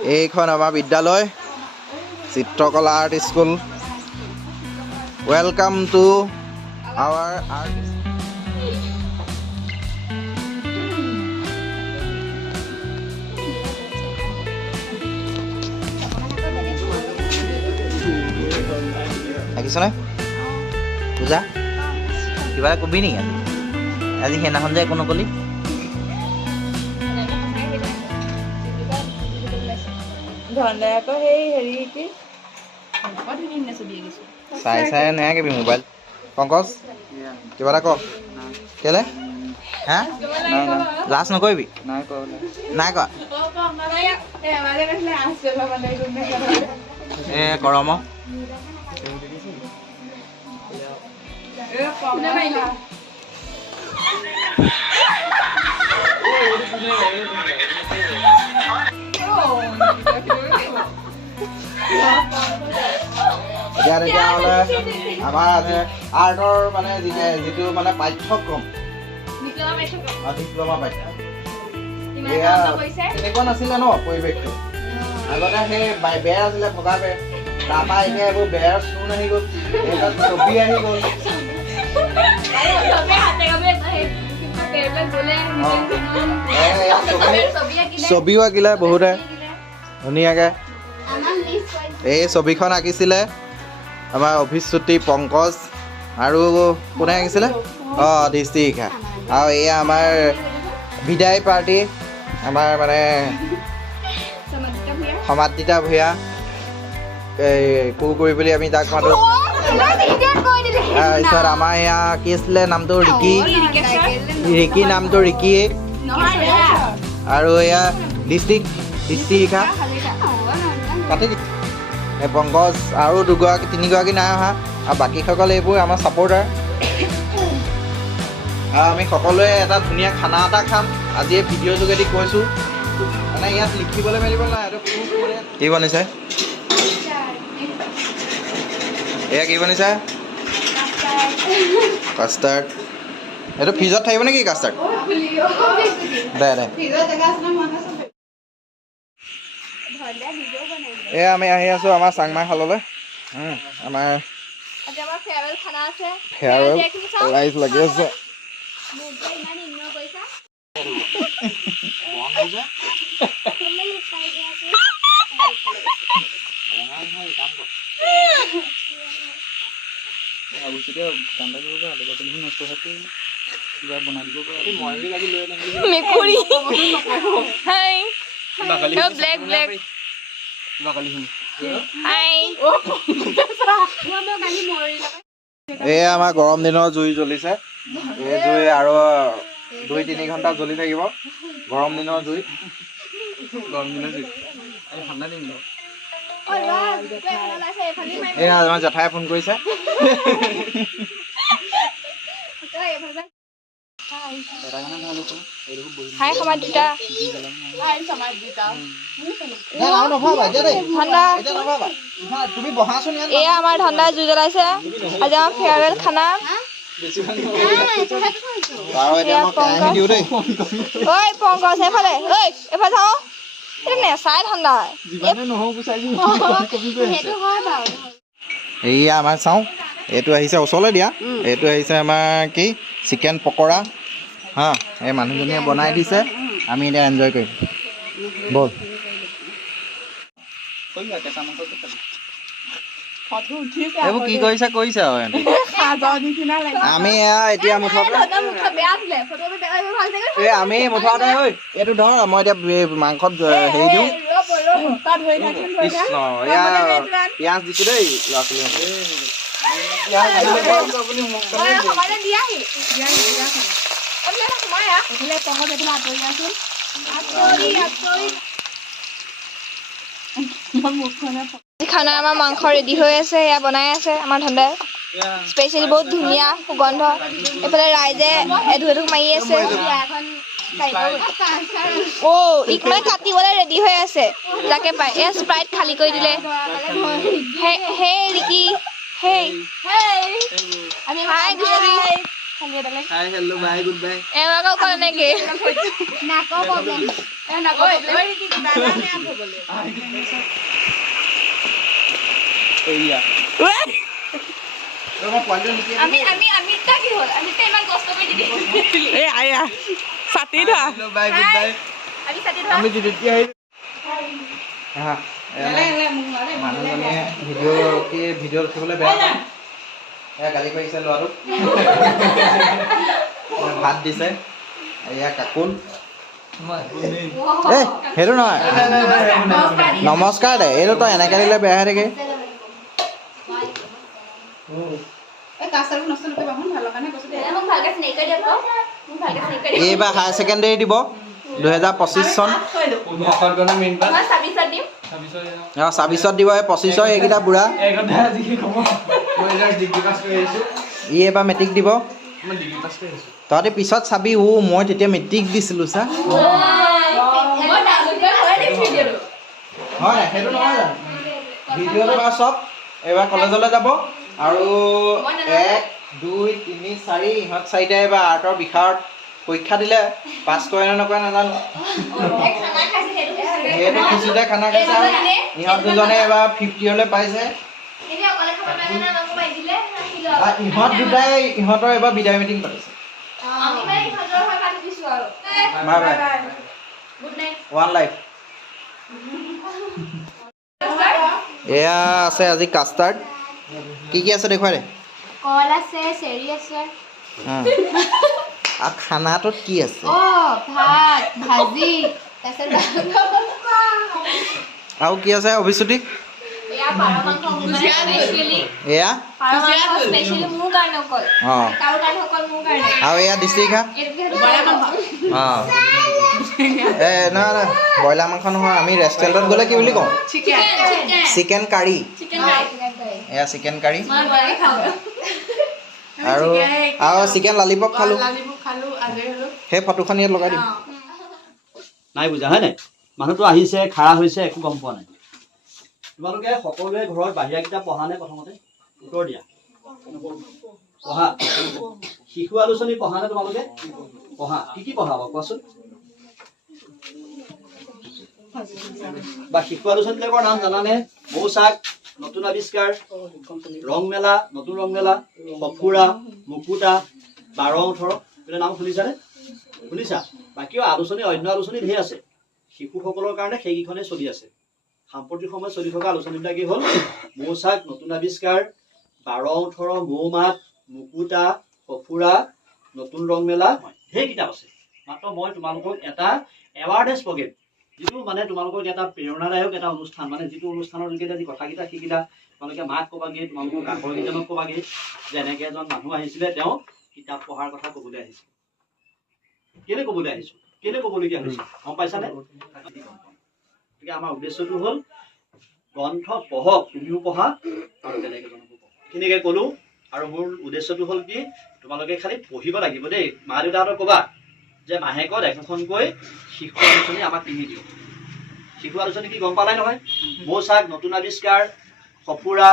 এইখন আমাৰ বিদ্যালয় চিত্ৰকলা art school welcome to our art দেখিছনে পূজা কিবা এটা কবি নেকি আজি সেইদিনাখন যে একো নকলি চাই চাই নাকিবি মোবাইল পংকজ কিবা এটা ক কেলে হা লাজ নকৰিবি নাই কোৱা কৰম তেতিয়াহ'লে আমাৰ আজি আৰ্টৰ মানে যিটো মানে পাঠ্যক্ৰম ডিপ্ল'মা পাঠ্যক্ৰম এয়া তেনেকুৱা নাছিলে ন পৰিৱেশটো আগতে সেই বেৰ আছিলে ভগা বেৰ তাৰপৰা এতিয়া এইবোৰ বেৰ চূণ আহি গ'ল এইবিলাক ছবি আহি গ'ল ছবিও আঁকিলে বহুতে ধুনীয়াকৈ এই ছবিখন আঁকিছিলে আমাৰ অভিশ্ৰুতি পংকজ আৰু কোনে আঁকিছিলে দৃষ্টি শিখা আৰু এয়া আমাৰ বিদায় পাৰ্টি আমাৰ মানে সমাদৃতা ভূঞা এই কোৰ কৰি বুলি আমি তাক মাতোঁ তাৰপিছত আমাৰ এয়া কি আছিলে নামটো ৰিকি নামটো ৰিকি আৰু এয়া দৃষ্টি শিখা কাটি পংকজ আৰু তিনিগৰাকী নাই অহা আৰু বাকীসকল এইবোৰ আমাৰ ছাপৰ্টাৰ আমি সকলোৱে এটা ধুনীয়া খানা এটা খাম আজি এই ভিডিঅ' যোগেদি কৈছোঁ মানে ইয়াত লিখিবলৈ মেলিব নাই এইটো কি বনিছে এয়া কি বনিছে কাষ্টাৰ্ড এইটো ফ্ৰিজত থাকিব নেকি কাষ্টাৰ্ড দে এয়া আমি আহি আছোঁ আমাৰ চাংমাই হললৈ আমাৰ ফেয়াৰৱেল লাইট লাগি আছে এয়া আমাৰ গৰম দিনৰ জুই জ্বলিছে এই জুই আৰু 2-3 ঘণ্টা জ্বলি থাকিব গৰম দিনৰ জুই এয়া আমাৰ জেঠাই ফোন কৰিছে এয়া আমাৰ ঠাণ্ডা জুই জ্বলাইছে আজি আমাৰ ফেয়াৰৱেল খানা পংকজ এফালে এফালে চাওঁ নেচাই ঠাণ্ডা এয়া আমাৰ চাওঁ এইটো আহিছে ওচৰলৈ দিয়া এইটো আহিছে আমাৰ কি চিকেন পকৰা হা এই মানুহজনীয়ে বনাই দিছে আমি এতিয়া এনজয় কৰিম বল এইবোৰ কি কৰিছে আৰু আমি এতিয়া আমি মুঠতে এইটো ধৰ মই এতিয়া মাংসত হেৰি দিওঁ কৃষ্ণ এয়া পিঁয়াজ দিছোঁ দেই ল'ৰা ছোৱালী খানা আমাৰ মাংস ৰেডি হৈ আছে এয়া বনাই আছে আমাৰ ঠাণ্ডাই স্পেচিয়েলি বহুত ধুনীয়া সুগন্ধ এইফালে ৰাইজে এঢু মাৰি আছে ইক মানে কাটিবলৈ ৰেডি হৈ আছে যাকে পায় এয়া স্প্ৰাইট খালী কৰি দিলে হে ৰিকি হাই খালি এডালে hi hello' bye good bye এবাৰও ক'লে নেকি নাকৰ প্ৰব্লেম এইয়া আমি আমি আমি তা কি হ'ল আমি তে ইমান কষ্ট কৰি দিদি এই আয়া ছাতি ধৰা বাই গুড বাই আমি ছাতি ধৰা আমি যেতিয়া হা মানুহজনে ভিডিঅ' দেখিবলৈ বেয়া পায় এয়া গালি পাৰিছে ল'ৰাটোক ভাত দিছে এয়া কাকুন এই সেইটো নহয় নমস্কাৰ দে এইটো তই এনেকৈ দিলে বেয়া হৈ থাকে এইবাৰ হায়াৰ ছেকেণ্ডেৰী দিব 2025 চন 26ত দিব 25 এইকেইটা বুঢ়া ই এইবাৰ মেট্ৰিক দিব তহঁতি পিছত চাবি মই তেতিয়া মেট্ৰিক দিছিলোঁ চা হয় সেইটো নহয় জানো ভিডিঅ'টো বাৰু চব এইবাৰ কলেজলৈ যাব আৰু 1 2 3 4 ইহঁত চাৰিটাই এইবাৰ আৰ্টৰ বিষয়ত পৰীক্ষা দিলে পাছ কৰে নে নকৰে নাজানো সেইটো খুচিতে খানা খাইছে ইহঁত দুজনে এবাৰ 50 পাইছে ইহঁত দুটাই ইহঁতৰ এবাৰ বিদায় মিটিং পাতিছে বাই বাই ওৱান লাইফ এয়া আছে আজি কাষ্টাৰ্ড কি আছে দেখুৱাই দে কল আছে চেৰি আছে আৰু খানাটোত কি আছে ভাত ভাজি আৰু কি আছে অভিশ্ৰুতি এয়া আৰু এয়া ডিষ্ট্ৰিক্ট অঁ নহয় ব্ৰইলাৰ মাংস নহয় আমি ৰেষ্টুৰেণ্টত গ'লে কি বুলি কওঁ চিকেন কাৰী এয়া চিকেন কাৰী আৰু চিকেন লালিপপ খালোঁ সেই ফটোখন ইয়াত লগাই দিম নাই বুজা হয় নাই মানুহটো আহিছে খাৰা হৈছে একো গম পোৱা নাই তোমালোকে সকলোৱে ঘৰত বাহিৰা কিতাপ পঢ়া নে প্ৰথমতে উত্তৰ দিয়া পঢ়া শিশু আলোচনী পঢ়া নে তোমালোকে পঢ়া কি পঢ়া বাৰু কোৱাচোন বা শিশু আলোচনীবিলাকৰ নাম জানানে মৌচাক নতুন আৱিষ্কাৰ ৰংমেলা নতুন ৰংমেলা সফুৰা মুকুতা 12-18 এইবিলাক নাম শুনিছানে শুনিছা বাকীও আলোচনী অন্য আলোচনী ধেৰ আছে শিশুসকলৰ কাৰণে সেইকেইখনে চলি আছে সাম্প্ৰতিক সময়ত চলি থকা আলোচনীবিলাক কি হ'ল মৌচাক নতুন আৱিষ্কাৰ 12-18 মৌমাত মুকুতা সফুৰা নতুন ৰংমেলা সেই কিতাপ আছে মাত্ৰ মই তোমালোকক এটা এৱাৰনেছ প্ৰগ্ৰেম যিটো মানে তোমালোকক এটা প্ৰেৰণাদায়ক এটা অনুষ্ঠান মানে যিটো অনুষ্ঠানৰ যোগেদি আজি কথাকেইটা শিকিলা তোমালোকে মাক ক'বাগে তোমালোকৰ কাষৰকেইজনক ক'বাগে যে এনেকৈ এজন মানুহ আহিছিলে তেওঁ কিতাপ পঢ়াৰ কথা ক'বলৈ আহিছিল কেলে ক'বলৈ আহিছোঁ কেলে ক'বলগীয়া হৈছে গম পাইছানে গতিকে আমাৰ উদ্দেশ্যটো হ'ল গ্ৰন্থ পঢ়ক তুমিও পঢ়া আৰু বেলেগ এজনকো পঢ়া এইখিনিকে ক'লোঁ আৰু মোৰ উদ্দেশ্যটো হ'ল কি তোমালোকে খালি পঢ়িব লাগিব দেই মা দেউতাহঁতক ক'বা যে মাহেকত এখনকৈ শিশু আলোচনী আমাক কিনি দিওঁ শিশু আলোচনী কি গম পালাই নহয় মৌচাক নতুন আৱিষ্কাৰ সফুৰা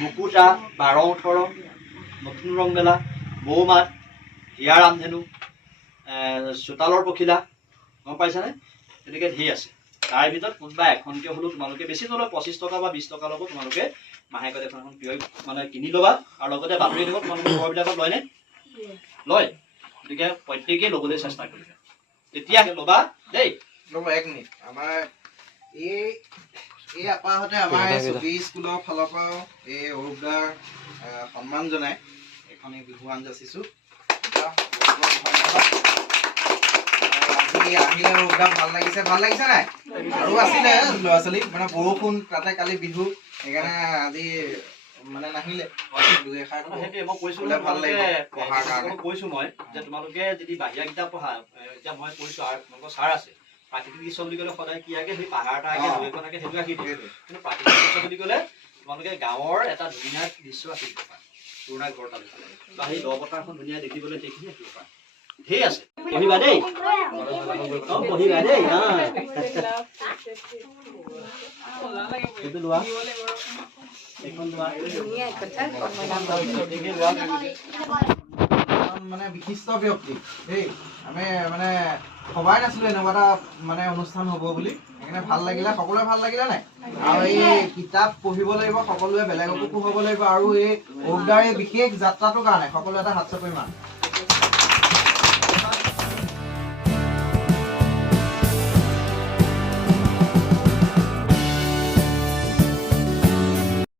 মুকুতা 12-18 নতুন ৰংমেলা মৌমাত হিয়া ৰামধেনু চোতালৰ পখিলা গম পাইছানে তেনেকৈ ধেৰ আছে তাৰ ভিতৰত কোনোবা এখনকৈ হ'লেও তোমালোকে বেছি নলয় 25 টকা বা 20 টকা ল'ব তোমালোকে মাহেকত এখন মানে কিনি ল'বা আৰু লগতে বাতৰি কাকত তোমালোকৰ ঘৰবিলাকত লয়নে লয় গতিকে প্ৰত্যেকেই ল'বলৈ চেষ্টা কৰিবা তেতিয়া ল'বা দেই ৰ'ব এক মিনিট আমাৰ এই আপাহঁতে আমাৰ ছবি স্কুলৰ ফালৰ পৰাও এই অৰূপদাৰ সন্মান জনাই এখন এই বিহু আঞ্জা যাচিছোঁ আহিলে অৰূপদা ভাল লাগিছে নাই আৰু আছিলে ল'ৰা ছোৱালী মানে বৰষুণ তাতে কালি বিহু সেইকাৰণে আজি মানে নাহিলে সেইটোৱে মই কৈছোঁ কৈছোঁ মই যে তোমালোকে যদি বাহিৰা কিতাপ পঢ়া এতিয়া মই কৈছোঁ আৰু তোমালোকৰ ছাৰ আছে প্ৰাকৃতিক দৃশ্য বুলি ক'লে সদায় কি আগে সেই পাহাৰ এটা আগে নৈখন আগে সেইটো আঁকি দিয়ে কিন্তু প্ৰাকৃতিক দৃশ্য বুলি ক'লে তোমালোকে গাঁৱৰ এটা ধুনীয়া দৃশ্য আঁকি দিব পাৰা পুৰণা ঘৰ এটা বা সেই দ পথাৰখন ধুনীয়া দেখিবলৈ সেইখিনি আঁকিব পাৰা ঠিক আছে পঢ়িবা দেই পঢ়িবা দেই সেইটো লোৱা এইখন লোৱা মানে বিশিষ্ট ব্যক্তি দেই আমি মানে ভবাই নাছিলো এনেকুৱা এটা মানে অনুষ্ঠান হ'ব বুলি সেইকাৰণে ভাল লাগিলে সকলোৰে ভাল লাগিলে নাই আৰু এই কিতাপ পঢ়িব লাগিব সকলোৱে বেলেগকো পঢ়াব লাগিব আৰু এই অৰুপদাৰ এই বিশেষ যাত্ৰাটোৰ কাৰণে সকলোৱে এটা হাত চাপৰি মান